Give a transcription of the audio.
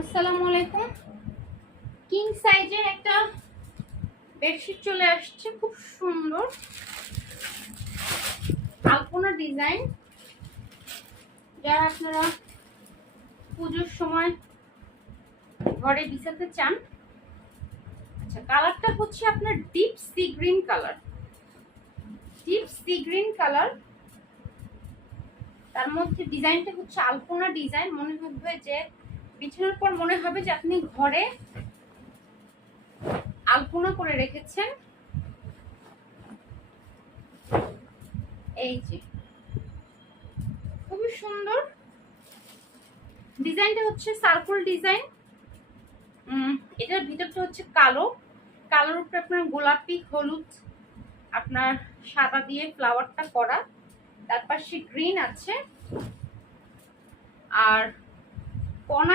আসসালামু আলাইকুম। কিং সাইজের একটা বেডশিট চলে আসছে, খুব সুন্দর আলপনা ডিজাইন। যারা আপনারা পুজোর সময় ঘরে বিছাতে চান। আচ্ছা, কালারটা হচ্ছে আপনার deep sea green colour, deep sea green colour. তার মধ্যে ডিজাইনটা হচ্ছে আলপনা ডিজাইন। মনে হবে যে বিছানার পর মনে হবে যে আপনি ঘরে আলপনা করে রেখেছেন। এই যে খুবই সুন্দর ডিজাইনটা হচ্ছে সার্কুল ডিজাইন। এটার ভিতরটা হচ্ছে কালো, কালোর উপরে আপনার গোলাপি হলুদ আপনার সাদা দিয়ে ফ্লাওয়ারটা করা, তার পাশে গ্রিন আছে আর কোনায়